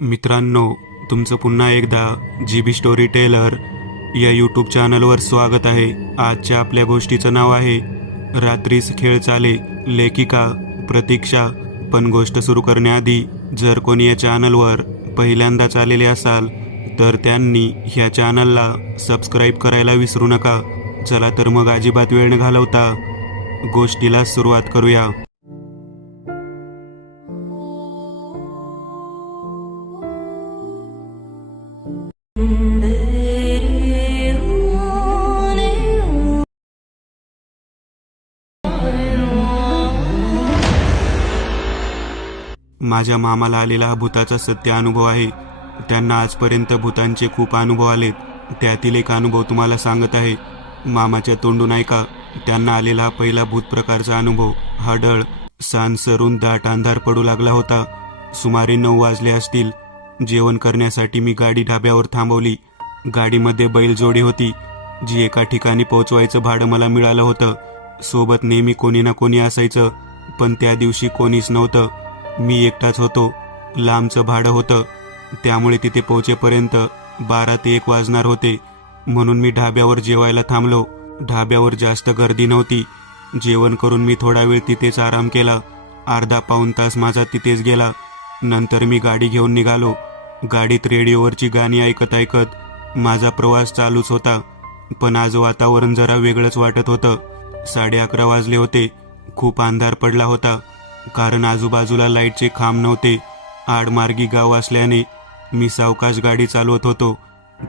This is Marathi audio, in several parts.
मित्रांनो, तुमचं पुन्हा एकदा GB स्टोरी टेलर या यूट्यूब चॅनलवर स्वागत आहे. आजच्या आपल्या गोष्टीचं नाव आहे रात्रीस खेळ चाले. लेखिका प्रतीक्षा. पण गोष्ट सुरू करण्याआधी जर कोणी या चॅनलवर पहिल्यांदाच आलेले असाल तर त्यांनी ह्या चॅनलला सबस्क्राईब करायला विसरू नका. चला तर मग अजिबात वेळ न घालवता गोष्टीला सुरुवात करूया. माझ्या मामाला आलेला हा भूताचा सत्य अनुभव आहे. त्यांना आजपर्यंत भूतांचे खूप अनुभव आलेत. त्यातील एक अनुभव तुम्हाला सांगत आहे. मामाच्या तोंडून ऐका. त्यांना आलेला हा पहिला भूत प्रकारचा अनुभव. हा डळ सांज सरून दाट अंधार पडू लागला होता. सुमारे 9 वाजले असतील. जेवण करण्यासाठी मी गाडी ढाब्यावर थांबवली. गाडीमध्ये बैलजोडी होती जी एका ठिकाणी पोहोचवायचं भाडं मला मिळालं होतं. सोबत नेहमी कोणी ना कोणी असायचं, पण त्या दिवशी कोणीच नव्हतं. मी एकटाच होतो. लांबचं भाडं होतं, त्यामुळे तिथे पोहोचेपर्यंत 12 ते 1 वाजणार होते. म्हणून मी ढाब्यावर जेवायला थांबलो. ढाब्यावर जास्त गर्दी नव्हती. जेवण करून मी थोडा वेळ तिथेच आराम केला. अर्धा पाऊण तास माझा तिथेच गेला. नंतर मी गाडी घेऊन निघालो. गाडीत रेडिओवरची गाणी ऐकत ऐकत माझा प्रवास चालूच होता. पण आज वातावरण जरा वेगळंच वाटत होतं. 11:30 वाजले होते. खूप अंधार पडला होता, कारण आजूबाजूला लाईटचे खांब नव्हते. आडमार्गी गाव असल्याने मी सावकाश गाडी चालवत होतो.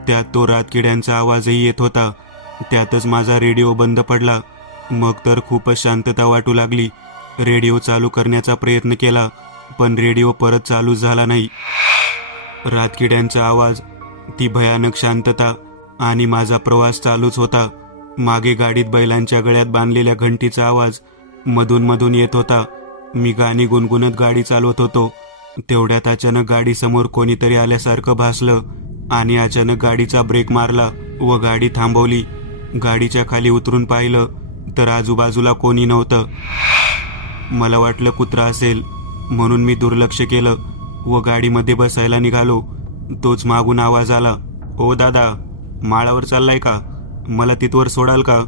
त्यात तो रातकिड्यांचा आवाजही येत होता. त्यातच माझा रेडिओ बंद पडला. मग तर खूपच शांतता वाटू लागली. रेडिओ चालू करण्याचा प्रयत्न केला, पण रेडिओ परत चालू झाला नाही. रातकिड्यांचा आवाज, ती भयानक शांतता आणि माझा प्रवास चालूच होता. मागे गाडीत बैलांच्या गळ्यात बांधलेल्या घंटीचा आवाज मधून मधून येत होता. मी गाणी गुणगुणत गाडी चालवत होतो. तेवढ्यात अचानक गाडी समोर कोणीतरी आल्यासारखं भासलं आणि अचानक गाडीचा ब्रेक मारला व गाडी थांबवली. गाडीच्या खाली उतरून पाहिलं तर आजूबाजूला कोणी नव्हतं. मला वाटलं कुत्रा असेल, म्हणून मी दुर्लक्ष केलं व गाडीमध्ये बसायला निघालो. तोच मागून आवाज आला, "ओ दादा, माळावर चाललाय का? मला तिथवर सोडाल का?"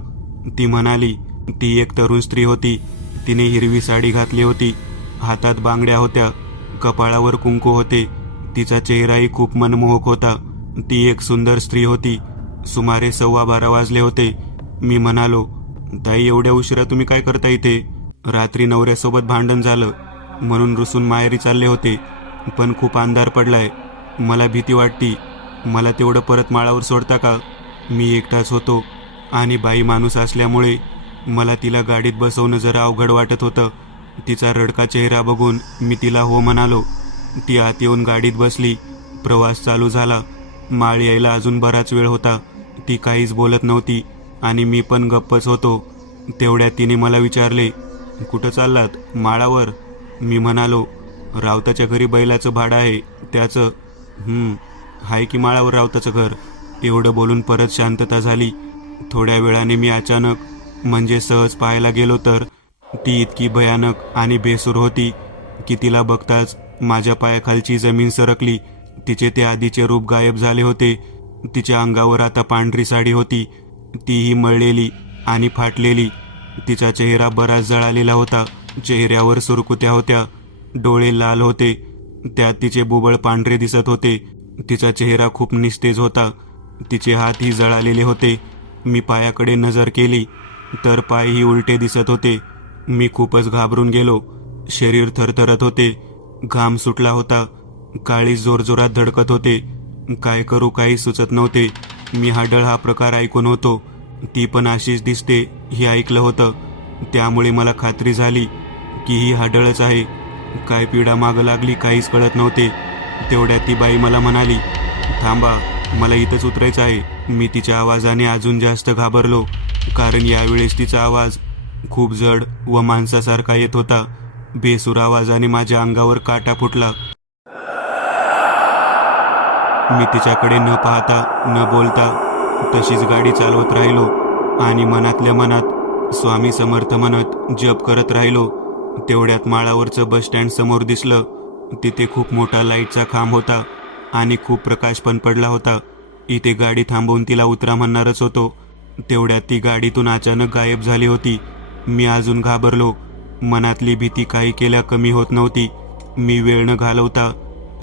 ती म्हणाली. ती एक तरुण स्त्री होती. तिने हिरवी साडी घातली होती. हातात बांगड्या होत्या. कपाळावर कुंकू होते. तिचा चेहराही खूप मनमोहक होता. ती एक सुंदर स्त्री होती. सुमारे 12:15 वाजले होते. मी म्हणालो, "ताई, एवढ्या उशिरा तुम्ही काय करता इथे?" "रात्री नवऱ्यासोबत भांडण झालं म्हणून रुसून माहेरी चालले होते, पण खूप अंधार पडलाय. मला भीती वाटती. मला तेवढं परत माळावर सोडता का?" मी एकटाच होतो आणि बाई माणूस असल्यामुळे मला तिला गाडीत बसवणं जरा अवघड वाटत होतं. तिचा रडका चेहरा बघून मी तिला हो म्हणालो. ती आत येऊन गाडीत बसली. प्रवास चालू झाला. माळ यायला अजून बराच वेळ होता. ती काहीच बोलत नव्हती आणि मी पण गप्पच होतो. तेवढ्यात तिने मला विचारले, "कुठं चाललात?" "माळावर." मी म्हणालो, "रावताच्या घरी बैलाचं भाडं आहे त्याचं." "हाय की माळावर रावताचं घर." एवढं बोलून परत शांतता झाली. थोड्या वेळाने मी अचानक, म्हणजे सहज पाहायला गेलो तर ती इतकी भयानक आणि बेसूर होती की तिला बघताच माझ्या पायाखालची जमीन सरकली. तिचे ते आधीचे रूप गायब झाले होते. तिच्या अंगावर आता पांढरी साडी होती, तीही मळलेली आणि फाटलेली. तिचा चेहरा बराच जळालेला होता. चेहऱ्यावर सुरकुत्या होत्या. डोळे लाल होते. त्यात तिचे बुबळ पांढरे दिसत होते. तिचा चेहरा खूप निस्तेज होता. तिचे हातही जळालेले होते. मी पायाकडे नजर केली तर पायही उलटे दिसत होते. मी खूपच घाबरून गेलो. शरीर थरथरत होते. घाम सुटला होता. काळी जोरजोरात धडकत होते. काय करू काही सुचत नव्हते. मी हाडळ हा प्रकार ऐकून होतो. ती पण अशीच दिसते हे ऐकलं होतं. त्यामुळे मला खात्री झाली की ही हाडळच आहे. काय पीडा मागं लागली काहीच कळत नव्हते. तेवढ्यात ती बाई मला म्हणाली, "थांबा, मला इथंच उतरायचं आहे." मी तिच्या आवाजाने अजून जास्त घाबरलो, कारण यावेळेस तिचा आवाज खूप जड व माणसासारखा येत होता. बेसूर आवाजाने माझ्या अंगावर काटा फुटला. मी तिच्याकडे न पाहता न बोलता तशीच गाडी चालवत राहिलो आणि मनातल्या मनात स्वामी समर्थ म्हणत जप करत राहिलो. तेवढ्यात माळावरचं बस स्टँड समोर दिसलं. तिथे खूप मोठा लाईटचा खांब होता. आणि खूप प्रकाश पण पडला होता. इथे गाडी थांबवून तिला उतरा म्हणणारच होतो, तेवढ्यात ती गाडीतून अचानक गायब झाली होती. मी अजून घाबरलो. मनातली भीती काही केल्या कमी होत नव्हती. मी वेळ न घालवता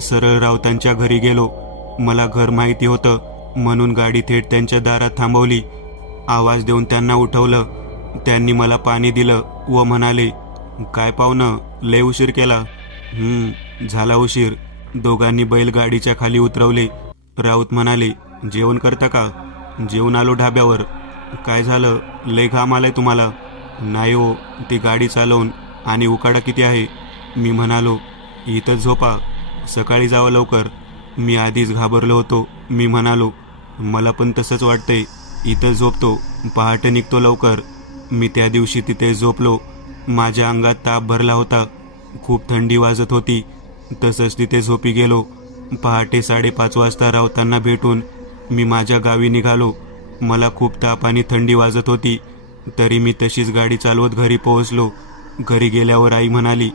सरळ राऊतांच्या घरी गेलो. मला घर माहिती होतं, म्हणून गाडी थेट त्यांच्या दारात थांबवली. आवाज देऊन त्यांना उठवलं. त्यांनी मला पाणी दिलं व म्हणाले, काय पाहुणं, लय उशीर केला. झाला उशीर. दोघांनी बैल गाडीच्या खाली उतरवले. राऊत म्हणाले, जेवण करता का? जेवण आलो ढाब्यावर. काय झालं, लय घाम आलाय तुम्हाला? नाही हो, ती गाडी चालवून. आणि उकाडा किती आहे? मी म्हणालो, इथंच झोपा, सकाळी जावं लवकर. मी आधीच घाबरलो होतो. मी म्हणालो, मला पण तसंच वाटतंय, इथंच झोपतो, पहाटे निघतो लवकर. मी त्या दिवशी तिथे झोपलो. माझ्या अंगात ताप भरला होता. खूप थंडी वाजत होती. तसंच तिथे झोपी गेलो. पहाटे 5:30 वाजता राऊतांना भेटून मी माझ्या गावी निघालो. मला खूप ताप आणि थंडी वाजत होती, तरी मी तशीच गाडी चालवत घरी पोहोचलो. घरी गेल्यावर आई म्हणाली,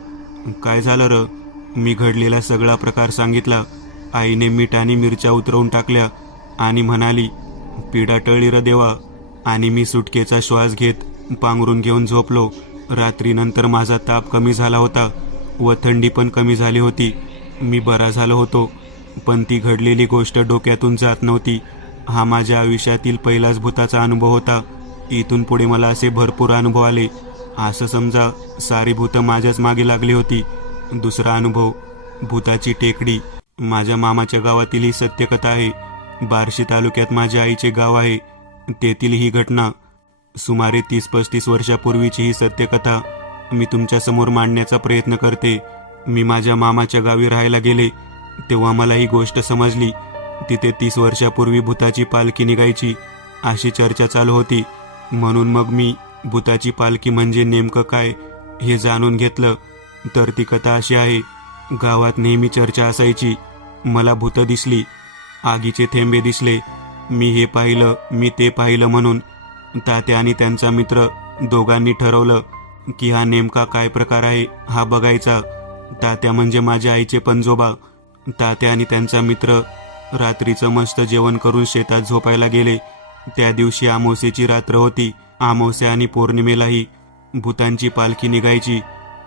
काय झालं र? मी घडलेला सगळा प्रकार सांगितला. आईने मीठ आणि मिरच्या उतरवून टाकल्या आणि म्हणाली, पिढा टळली र देवा. आणि मी सुटकेचा श्वास घेत पांघरून घेऊन झोपलो. रात्रीनंतर माझा ताप कमी झाला होता व थंडी पण कमी झाली होती. मी बरा झालो होतो, पण ती घडलेली गोष्ट डोक्यातून जात नव्हती. हा माझ्या आयुष्यातील पहिलाच भूताचा अनुभव होता. इथून पुढे मला असे भरपूर अनुभव आले. असं समजा सारी भूतं माझ्याच मागे लागली होती. दुसरा अनुभव, भूताची टेकडी. माझ्या मामाच्या गावातील ही सत्यकथा आहे. बार्शी तालुक्यात माझ्या आईचे गाव आहे. तेथील ही घटना सुमारे 30-35 वर्षापूर्वीची ही सत्यकथा मी तुमच्यासमोर मांडण्याचा प्रयत्न करते. मी माझ्या मामाच्या गावी राहायला गेले तेव्हा मला ही गोष्ट समजली. तिथे 30 वर्षापूर्वी भूताची पालखी निघायची अशी चर्चा चालू होती. म्हणून मग मी भूताची पालखी म्हणजे नेमकं काय हे जाणून घेतलं. तर ती कथा अशी आहे. गावात नेहमी चर्चा असायची. मला भूतं दिसली, आगीचे थेंबे दिसले, मी हे पाहिलं, मी ते पाहिलं म्हणून. तात्या आणि त्यांचा मित्र दोघांनी ठरवलं की हा नेमका काय प्रकार आहे हा बघायचा. तात्या म्हणजे माझ्या आईचे पणजोबा. तात्या आणि त्यांचा मित्र रात्रीचं मस्त जेवण करून शेतात झोपायला गेले. त्या दिवशी अमावस्येची रात्र होती. अमावस्या आणि पौर्णिमेलाही भूतांची पालखी निघायची,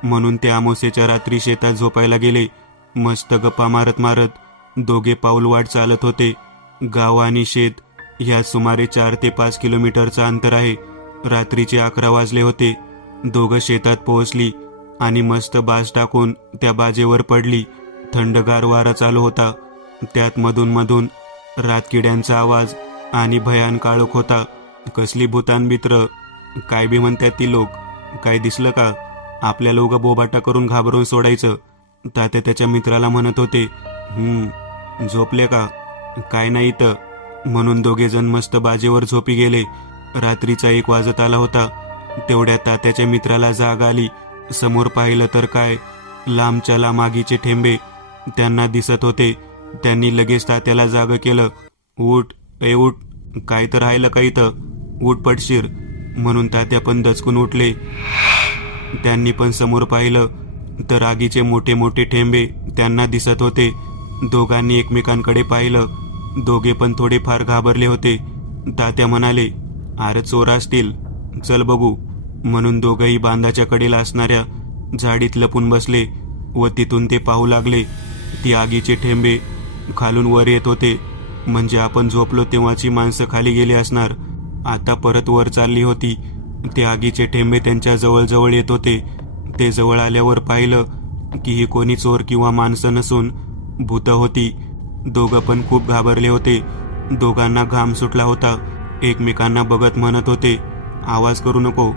म्हणून ते अमावस्येच्या रात्री शेतात झोपायला गेले. मस्त गप्पा मारत मारत दोघे पाऊलवाट चालत होते. गाव आणि शेत ह्या सुमारे 4 ते 5 किलोमीटरचं अंतर आहे. रात्रीचे 11 वाजले होते. दोघं शेतात पोहोचली आणि मस्त बाज टाकून त्या बाजेवर पडली. थंडगार वारा चालू होता. त्यात मधून मधून रातकिड्यांचा आवाज आणि भयान काळोख होता. कसली भूतानबित्र, काय बी म्हणतात ती लोक. काय दिसलं का? आपल्या लोक बोबाटा करून घाबरून सोडायचं. तात्या त्याच्या मित्राला म्हणत होते, झोपले का? काय नाही तर. म्हणून दोघे जण मस्त बाजेवर झोपी गेले. रात्रीचा 1 वाजत आला होता. तेवढ्या तात्याच्या मित्राला जाग आली. समोर पाहिलं तर काय, लांबच्या लांब आगीचे ठेंबे त्यांना दिसत होते. त्यांनी लगेच तात्याला जाग केलं. उठ, उठ, काय तर राहिलं का इथं, उठ पटशीर. म्हणून तात्या पण दचकून उठले. त्यांनी पण समोर पाहिलं तर आगीचे मोठे मोठे ठेंबे त्यांना दिसत होते. दोघांनी एकमेकांकडे पाहिलं. दोघे पण थोडेफार घाबरले होते. तात्या म्हणाले, अरे चोर असतील, चल बघू. म्हणून दोघंही बांधाच्या कडेला असणाऱ्या झाडीत लपून बसले व तिथून ते पाहू लागले. ती आगीचे ठेंबे खालून वर येत होते. म्हणजे आपण झोपलो तेव्हाची माणसं खाली गेली असणार, आता परत वर चालली होती. ते आगीचे ठेंबे त्यांच्या जवळ येत होते. ते जवळ आल्यावर पाहिलं की ही कोणी चोर किंवा माणसं नसून भूतं होती. दोघं पण खूप घाबरले होते. दोघांना घाम सुटला होता. एकमेकांना बघत म्हणत होते, आवाज करू नको,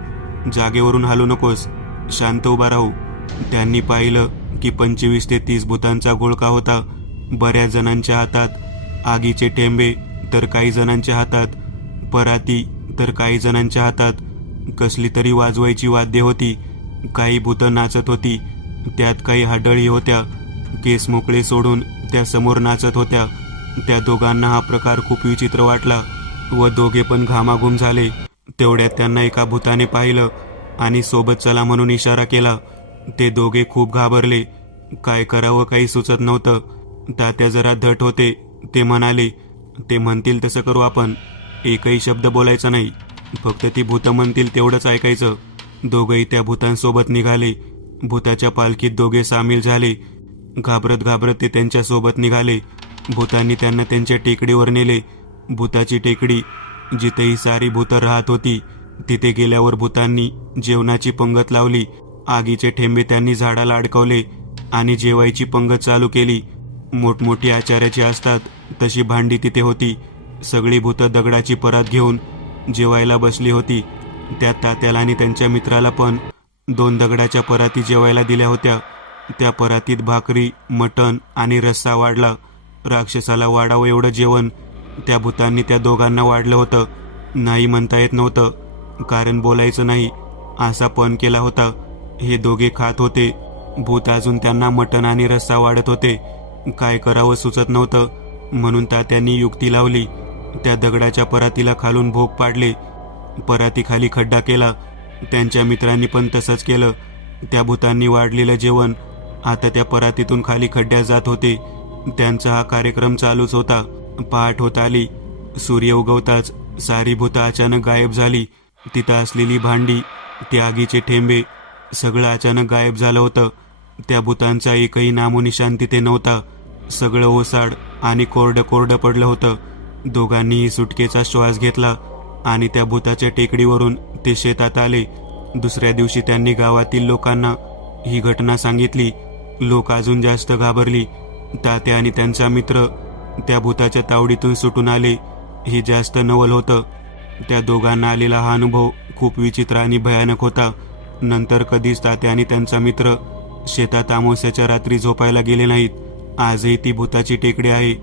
जागेवरून हलू नकोस, शांत उभा राहू. त्यांनी पाहिलं की 25 ते 30 भूतांचा घोळका होता. बऱ्याच जणांच्या हातात आगीचे ठेंबे, तर काही जणांच्या हातात पराती, तर काही जणांच्या हातात कसली तरी वाजवायची वाद्य होती. काही भूतं नाचत होती. त्यात काही हाडळी होत्या. केस मोकळे सोडून त्या समोर नाचत होत्या. त्या दोघांना हा प्रकार खूप विचित्र वाटला व दोघे पण घामाघूम झाले. तेवढ्यात त्यांना एका भूताने पाहिलं आणि सोबत चला म्हणून इशारा केला. ते दोघे खूप घाबरले. काय करावं काही सुचत नव्हतं. तात्या जरा धट होते. ते म्हणाले, ते म्हणतील तसं करू आपण. एकही शब्द बोलायचा नाही, फक्त ती भूतं म्हणतील तेवढंच ऐकायचं. दोघंही त्या भूतांसोबत निघाले. भूताच्या पालखीत दोघे सामील झाले. घाबरत घाबरत ते त्यांच्या सोबत निघाले. भूतांनी त्यांना त्यांच्या टेकडीवर नेले. भूताची टेकडी, जिथे ही सारी भूतं राहत होती, तिथे गेल्यावर भूतांनी जेवणाची पंगत लावली. आगीचे ठेंबे त्यांनी झाडाला अडकवले आणि जेवायची पंगत चालू केली. मोठमोठी आचार्याची असतात तशी भांडी तिथे होती. सगळी भूतं दगडाची परात घेऊन जेवायला बसली होती. त्यात तात्याला आणि त्यांच्या मित्राला पण 2 दगडाच्या पराती जेवायला दिल्या होत्या. त्या परातीत भाकरी, मटण आणि रस्सा वाढला. राक्षसाला वाढावं एवढं जेवण त्या भूतांनी त्या दोघांना वाढलं होतं. नाही म्हणता येत नव्हतं, कारण बोलायचं नाही असा पण केला होता. हे दोघे खात होते. भूत अजून त्यांना मटण आणि रस्सा वाढत होते. काय करावं सुचत नव्हतं, म्हणून तात्यांनी युक्ती लावली. त्या दगडाच्या परातीला खालून भोग पाडले. परातीखाली खड्डा केला. त्यांच्या मित्रांनी पण तसंच केलं. त्या भूतांनी वाढलेलं जेवण आता त्या परातीतून खाली खड्ड्यात जात होते. त्यांचा हा कार्यक्रम चालूच होता. पहाट होत आली. सूर्य उगवताच सारी भूतं अचानक गायब झाली. तिथं असलेली भांडी, ते आगीचे ठेंबे, सगळं अचानक गायब झालं होतं. त्या भूतांचा एकही नामोनिशान तिथे नव्हता. सगळं ओसाड आणि कोरडं कोरडं पडलं होतं. दोघांनीही सुटकेचा श्वास घेतला आणि त्या भूताच्या टेकडीवरून ते शेतात आले. दुसऱ्या दिवशी त्यांनी गावातील लोकांना ही घटना सांगितली. लोक अजून जास्त घाबरली. तात्या आणि त्यांचा मित्र त्या भूताच्या तावडीतून सुटून आले. हे जास्त नवल होतं. त्या दोघांना आलेला हा अनुभव खूप विचित्र आणि भयानक होता. नंतर कधीच तात्या आणि त्यांचा मित्र शेतात अमावस्याच्या रात्री झोपायला गेले नाहीत. आजही ती भूताची टेकडी आहे,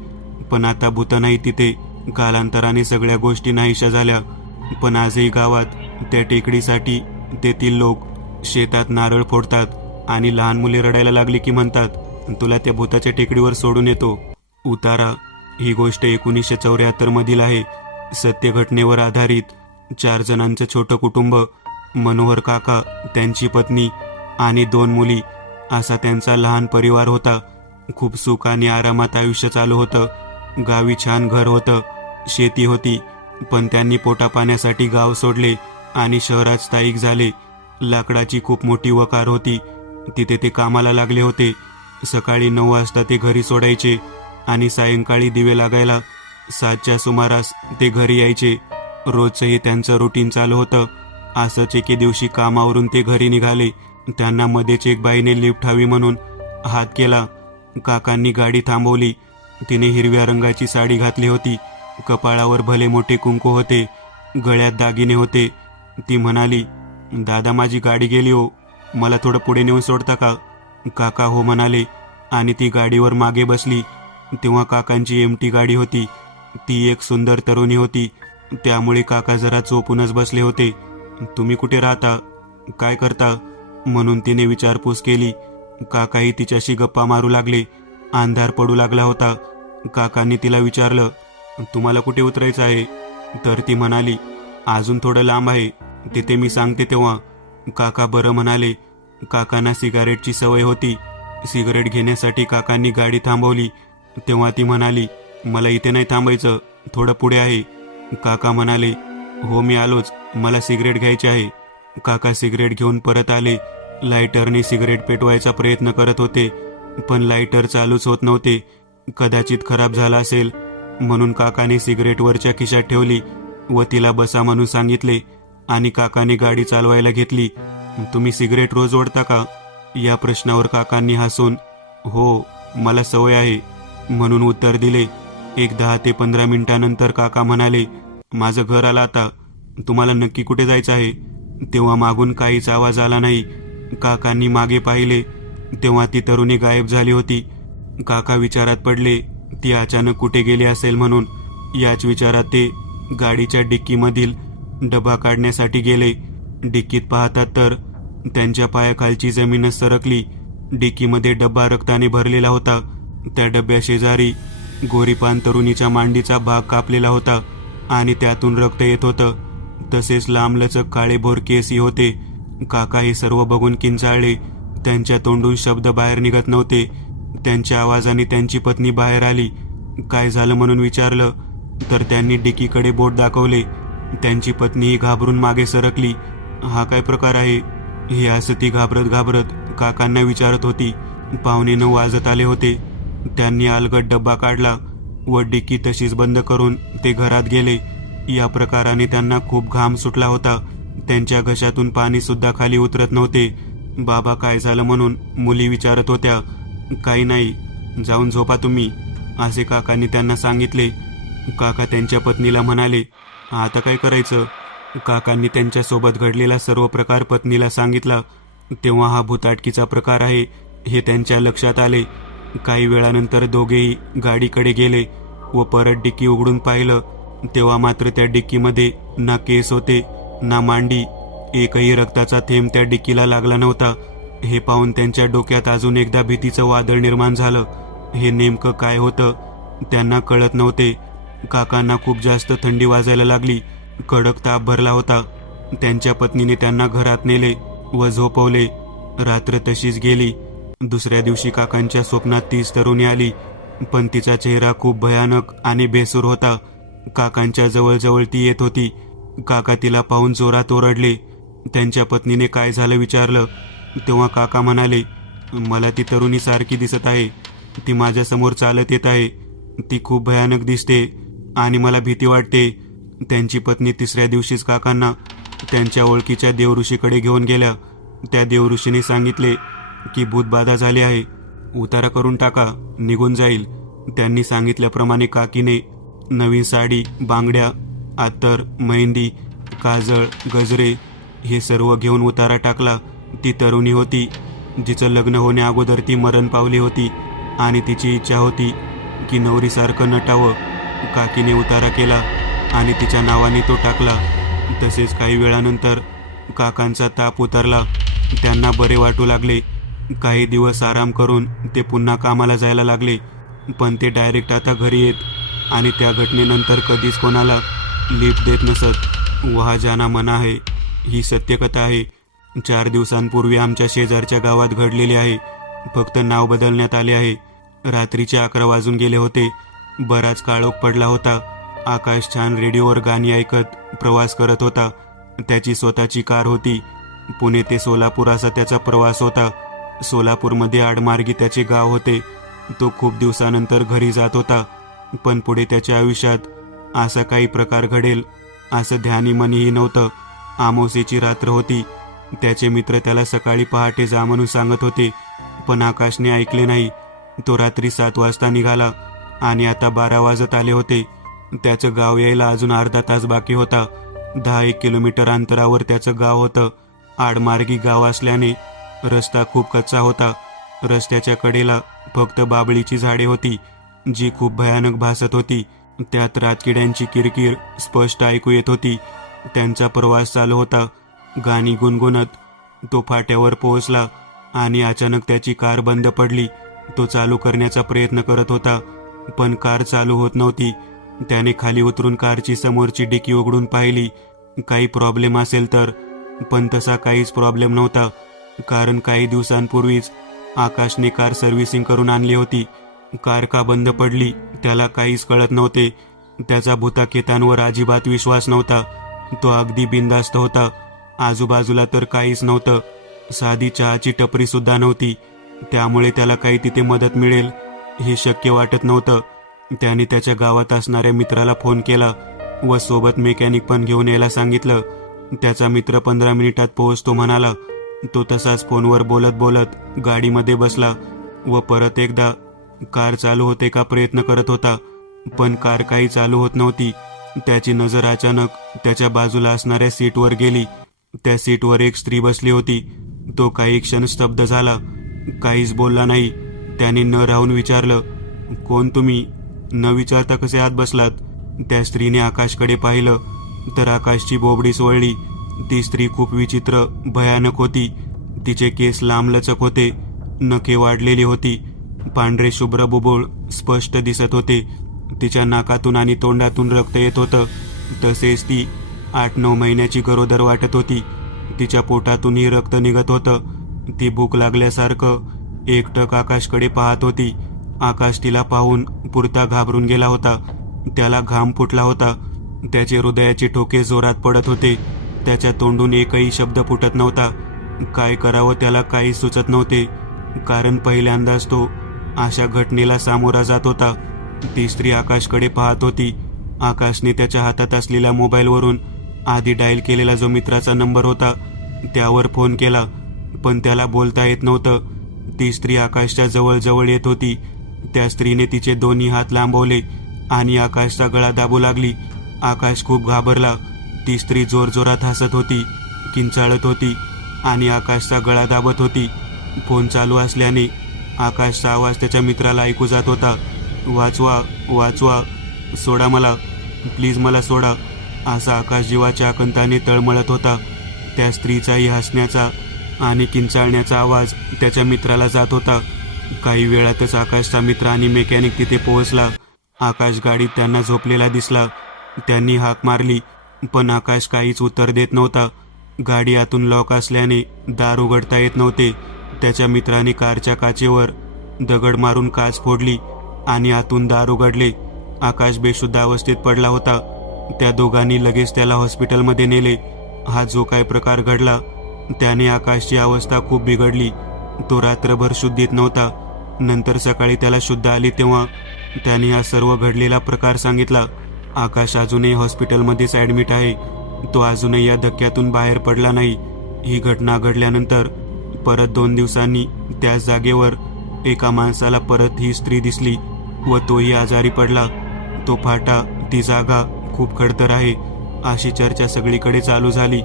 पण आता भूतं नाही तिथे. कालांतराने सगळ्या गोष्टी नाहीशा झाल्या, पण आजही गावात त्या टेकडीसाठी तेथील लोक शेतात नारळ फोडतात आणि लहान मुले रडायला लागली की म्हणतात, तुला त्या भूताच्या टेकडीवर सोडून येतो. उतारा. ही गोष्ट 1974 मधील आहे. सत्य घटनेवर आधारित. 4 जणांचं छोटं कुटुंब. मनोहर काका, त्यांची पत्नी आणि 2 मुली असा त्यांचा लहान परिवार होता. खूप सुख आणि आरामात आयुष्य चालू होतं. गावी छान घर होतं, शेती होती, पण त्यांनी पोटापाण्यासाठी गाव सोडले आणि शहरात स्थायिक झाले. लाकडाची खूप मोठी वखार होती, तिथे ते कामाला लागले होते. सकाळी 9 वाजता ते घरी सोडायचे आणि सायंकाळी दिवे लागायला 7च्या सुमारास ते घरी यायचे. रोजचंही त्यांचं रुटीन चालू होतं. असंच एके दिवशी कामावरून ते घरी निघाले. त्यांना मध्येच एक बाईने लिफ्ट हवी म्हणून हात केला. काकांनी गाडी थांबवली. तिने हिरव्या रंगाची साडी घातली होती. कपाळावर भले मोठे कुंकू होते, गळ्यात दागिने होते. ती म्हणाली, दादा माझी गाडी गेली हो, मला थोडं पुढे नेऊन सोडता का? काका हो म्हणाले आणि ती गाडीवर मागे बसली. तेव्हा काकांची एमटी गाडी होती. ती एक सुंदर तरुणी होती, त्यामुळे काका जरा चोपूनच बसले होते. तुम्ही कुठे राहता, काय करता म्हणून तिने विचारपूस केली. काकाही तिच्याशी गप्पा मारू लागले. अंधार पडू लागला होता. काकांनी तिला विचारलं, तुम्हाला कुठे उतरायचं आहे? तर ती म्हणाली, अजून थोडं लांब आहे, तिथे मी सांगते तेव्हा. काका बरं म्हणाले. काकांना सिगारेटची सवय होती. सिगारेट घेण्यासाठी काकांनी गाडी थांबवली. तेव्हा ती म्हणाली, मला इथे नाही थांबायचं, थोडं पुढे आहे. काका म्हणाले, हो मी आलोच, मला सिगरेट घ्यायची आहे. काका सिगरेट घेऊन परत आले. लायटरने सिगरेट पेटवायचा प्रयत्न करत होते, पण लायटर चालूच होत नव्हते. कदाचित खराब झाला असेल म्हणून काकाने सिगरेट वरच्या खिशात ठेवली व तिला बसा म्हणून सांगितले आणि काकाने गाडी चालवायला घेतली. तुम्ही सिगरेट रोज ओढता का? या प्रश्नावर काकांनी हसून हो मला सवय आहे म्हणून उत्तर दिले. एक 10 ते 15 मिनिटांनंतर काका म्हणाले, माझं घर आलं आता, तुम्हाला नक्की कुठे जायचं आहे? तेव्हा मागून काहीच आवाज आला नाही. काकांनी मागे पाहिले तेव्हा ती तरुणी गायब झाली होती. काका विचारात पडले, ती अचानक कुठे गेली असेल म्हणून. याच विचारात ते गाडीच्या डिक्कीमधील डबा काढण्यासाठी गेले. डिक्कीत पाहतात तर त्यांच्या पायाखालची जमीनच सरकली. डिक्कीमध्ये डब्बा रक्ताने भरलेला होता. त्या डब्याशेजारी गोरीपान तरुणीच्या मांडीचा भाग कापलेला होता आणि त्यातून रक्त येत होतं. तसेच लांबलचक काळेभोर केसही होते. काका हे सर्व बघून किंचाळले. त्यांच्या तोंडून शब्द बाहेर निघत नव्हते. त्यांच्या आवाजाने त्यांची पत्नी बाहेर आली. काय झालं म्हणून विचारलं तर त्यांनी डिकीकडे बोट दाखवले. त्यांची पत्नीही घाबरून मागे सरकली. हा काय प्रकार आहे हे असं ती घाबरत घाबरत काकांना विचारत होती. 9:15 वाजत आले होते. त्यांनी अलगद डब्बा काढला व डिकी तशीच बंद करून ते घरात गेले. या प्रकाराने त्यांना खूप घाम सुटला होता. त्यांच्या घशातून पाणी सुद्धा खाली उतरत नव्हते. बाबा काय झालं म्हणून मुली विचारत होत्या. काही नाही, जाऊन झोपा तुम्ही, असे काकांनी त्यांना सांगितले. काका त्यांच्या पत्नीला म्हणाले, आता काय करायचं? काकांनी त्यांच्यासोबत घडलेला सर्व प्रकार पत्नीला सांगितला. तेव्हा हा भुताटकीचा प्रकार आहे हे त्यांच्या लक्षात आले. काही वेळानंतर दोघेही गाडीकडे गेले व परत डिक्की उघडून पाहिलं. तेव्हा मात्र त्या डिक्कीमध्ये ना केस होते ना मांडी. एकही रक्ताचा थेंब त्या डिक्कीला लागला नव्हता. हे पाहून त्यांच्या डोक्यात अजून एकदा भीतीचं वादळ निर्माण झालं. हे नेमकं काय होतं त्यांना कळत नव्हते. काकांना खूप जास्त थंडी वाजायला लागली. कडक ताप भरला होता. त्यांच्या पत्नीने त्यांना घरात नेले व झोपवले. रात्र तशीच गेली. दुसऱ्या दिवशी काकांच्या स्वप्नात तीच तरुणी आली, पण तिचा चेहरा खूप भयानक आणि बेसूर होता. काकांच्या जवळजवळ ती येत होती. काका तिला पाहून जोरात ओरडले. त्यांच्या पत्नीने काय झालं विचारलं तेव्हा काका म्हणाले, मला ती तरुणी सारखी दिसत आहे. ती माझ्यासमोर चालत येत आहे. ती खूप भयानक दिसते आणि मला भीती वाटते. त्यांची पत्नी तिसऱ्या दिवशीच काकांना त्यांच्या ओळखीच्या देवऋषीकडे घेऊन गेल्या. त्या देवऋषीने सांगितले की भूतबाधा झाली आहे, उतारा करून टाका, निघून जाईल. त्यांनी सांगितल्याप्रमाणे काकीने नवीन साडी, बांगड्या, अत्तर, मेहंदी, काजळ, गजरे हे सर्व घेऊन उतारा टाकला. ती तरुणी होती जिचं लग्न होण्या अगोदर ती मरण पावली होती आणि तिची इच्छा होती की नवरीसारखं नटावं. काकीने उतारा केला आणि तिच्या नावाने तो टाकला. तसेच काही वेळानंतर काकांचा ताप उतरला. त्यांना बरे वाटू लागले. काही दिवस आराम करून ते पुन्हा कामाला जायला लागले. पण ते डायरेक्ट आता घरी येत आणि त्या घटनेनंतर कधीच कोणाला लिफ्ट देत नसत. वहा जाना मना आहे ही सत्यकथा आहे. 4 दिवसांपूर्वी आमच्या शेजारच्या गावात घडलेली आहे. फक्त नाव बदलण्यात आले आहे. रात्रीचे 11 वाजून गेले होते. बराच काळोख पडला होता. आकाश छान रेडिओवर गाणी ऐकत प्रवास करत होता. त्याची स्वतःची कार होती. पुणे ते सोलापूर असा त्याचा प्रवास होता. सोलापूरमध्ये आडमार्गी त्याचे गाव होते. तो खूप दिवसानंतर घरी जात होता. पण पुढे त्याच्या आयुष्यात असा काही प्रकार घडेल असं ध्यानी मनीही नव्हतं. अमावास्येची रात्र होती. त्याचे मित्र त्याला सकाळी पहाटे जा म्हणून सांगत होते, पण आकाशने ऐकले नाही. तो रात्री 7 वाजता निघाला आणि आता 12 वाजत आले होते. त्याचं गाव यायला अजून अर्धा तास बाकी होता. 10-1 किलोमीटर अंतरावर त्याचं गाव होतं. आडमार्गी गाव असल्याने रस्ता खूप कच्चा होता. रस्त्याच्या कडेला फक्त बाबळीची झाडे होती जी खूप भयानक भासत होती. त्यात रातकिड्यांची किरकिर स्पष्ट ऐकू येत होती. त्यांचा प्रवास चालू होता. गाणी गुणगुणत तो फाट्यावर पोहोचला आणि अचानक त्याची कार बंद पडली. तो चालू करण्याचा प्रयत्न करत होता, पण कार चालू होत नव्हती. त्याने खाली उतरून कारची समोरची डिकी उघडून पाहिली, काही प्रॉब्लेम असेल तर. पण तसा काहीच प्रॉब्लेम नव्हता, कारण काही दिवसांपूर्वीच आकाशने कार सर्व्हिसिंग करून आणली होती. कार का बंद पडली त्याला काहीच कळत नव्हते. त्याचा भूताखेतांवर अजिबात विश्वास नव्हता. तो अगदी बिनधास्त होता. आजूबाजूला तर काहीच नव्हतं. साधी चहाची टपरी सुद्धा नव्हती. त्यामुळे त्याला काही तिथे मदत मिळेल हे शक्य वाटत नव्हतं. त्याने त्याच्या गावात असणाऱ्या मित्राला फोन केला व सोबत मेकॅनिक पण घेऊन यायला सांगितलं. त्याचा मित्र 15 मिनिटात पोहोचतो म्हणाला. तो तसाच फोनवर बोलत बोलत गाडीमध्ये बसला व परत एकदा कार चालू होते का प्रयत्न करत होता, पण कार काही चालू होत नव्हती. त्याची नजर अचानक त्याच्या बाजूला असणाऱ्या सीटवर गेली. त्या सीटवर एक स्त्री बसली होती. तो काही क्षण स्तब्ध झाला, काहीच बोलला नाही. त्याने न राहून विचारलं, कोण तुम्ही? न विचारता कसे आत बसलात? त्या स्त्रीने आकाशकडे पाहिलं तर आकाशची बोबडीच वळली. ती स्त्री खूप विचित्र भयानक होती. तिचे केस लांबलचक होते, नखे वाढलेली होती, पांढरे शुभ्र बुबुळ स्पष्ट दिसत होते. तिच्या नाकातून आणि तोंडातून रक्त येत होतं. तसेच ती 8-9 महिन्याची गरोदर वाटत होती. तिच्या पोटातूनही रक्त निघत होतं. ती भूक लागल्यासारखं एकटक आकाशकडे पाहत होती. आकाश तिला पाहून पुरता घाबरून गेला होता. त्याला घाम फुटला होता. त्याचे हृदयाचे ठोके जोरात पडत होते. त्याच्या तोंडून एकही शब्द फुटत नव्हता. काय करावं त्याला काही सुचत नव्हते, कारण पहिल्यांदाच तो अशा घटनेला सामोरा जात होता. ती स्त्री आकाशकडे पाहत होती. आकाशने त्याच्या हातात असलेल्या मोबाईलवरून आधी डायल केलेला जो मित्राचा नंबर होता त्यावर फोन केला, पण त्याला बोलता येत नव्हतं. ती स्त्री आकाशच्या जवळ येत होती. त्या स्त्रीने तिचे दोन्ही हात लांबवले आणि आकाशचा गळा दाबू लागली. आकाश खूप घाबरला. ती स्त्री जोरजोरात हसत होती, किंचाळत होती आणि आकाशचा गळा दाबत होती. फोन चालू असल्याने आकाशचा आवाज त्याच्या मित्राला ऐकू जात होता. वाचवा, वाचवा, सोडा मला, प्लीज मला सोडा, असा आकाश जीवाच्या आकंताने तळमळत होता. त्या स्त्रीचाही हसण्याचा आणि किंचाळण्याचा आवाज त्याच्या मित्राला जात होता. काही वेळातच आकाशचा मित्र आणि मेकॅनिक तिथे पोहोचला. आकाश गाडीत त्यांना झोपलेला दिसला. त्यांनी हाक मारली, पण आकाश काहीच उत्तर देत नव्हता. गाडी आतून लॉक असल्याने दार उघडता येत नव्हते. त्याच्या मित्राने कारच्या काचेवर दगड मारून काच फोडली आणि आतून दार उघडले. आकाश बेशुद्ध अवस्थेत पडला होता. त्या दोघांनी लगेच त्याला हॉस्पिटलमध्ये नेले. हा जो काय प्रकार घडला त्याने आकाशची अवस्था खूप बिघडली. तो रात्रभर शुद्धीत नव्हता. नंतर सकाळी त्याला शुद्ध आली तेव्हा त्याने हा सर्व घडलेला प्रकार सांगितला. आकाश अजूनही हॉस्पिटलमध्येच ॲडमिट आहे. तो अजूनही या धक्क्यातून बाहेर पडला नाही. ही घटना घडल्यानंतर परत 2 दिवसांनी त्याच जागेवर एका माणसाला परत ही स्त्री दिसली व तोही आजारी पडला. तो फाटा, ती जागा खूप खडतर आहे अशी चर्चा सगळीकडे चालू झाली.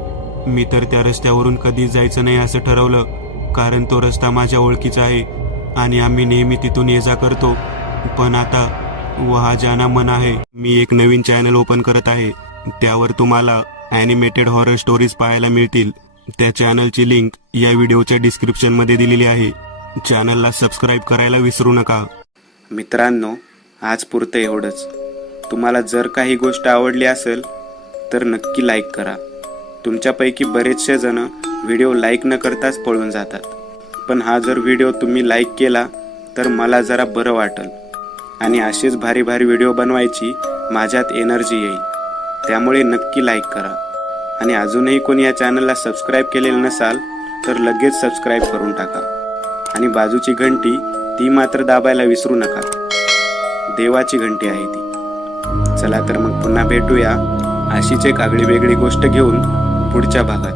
मी तर त्या रस्त्यावरून कधीच जायचं नाही असं ठरवलं, कारण तो रस्ता माझ्या ओळखीचा आहे आणि आम्ही नेहमी तिथून ये जा करतो. पण आता वहा जाना मन आहे. मी एक नवीन चॅनल ओपन करत आहे. त्यावर तुम्हाला ॲनिमेटेड हॉरर स्टोरीज पाहायला मिळतील. त्या चॅनलची लिंक या व्हिडिओच्या डिस्क्रिप्शनमध्ये दिलेली आहे. चॅनलला सबस्क्राईब करायला विसरू नका. मित्रांनो, आज पुरतं एवढंच. तुम्हाला जर काही गोष्ट आवडली असेल तर नक्की लाईक करा. तुमच्यापैकी बरेचसे जण व्हिडिओ लाईक न करताच पळून जातात, पण हा जर व्हिडिओ तुम्ही लाईक केला तर मला जरा बरं वाटेल आणि असेच भारी भारी व्हिडिओ बनवायची माझ्यात एनर्जी येईल. त्यामुळे नक्की लाईक करा. आणि अजूनही कोणी या चॅनलला सबस्क्राईब केलेलं नसाल तर लगेच सबस्क्राईब करून टाका. आणि बाजूची घंटी ती मात्र दाबायला विसरू नका. देवाची घंटी आहे ती. चला तर मग पुन्हा भेटूया अशीच एक आगळी वेगळी गोष्ट घेऊन पुढच्या भागात.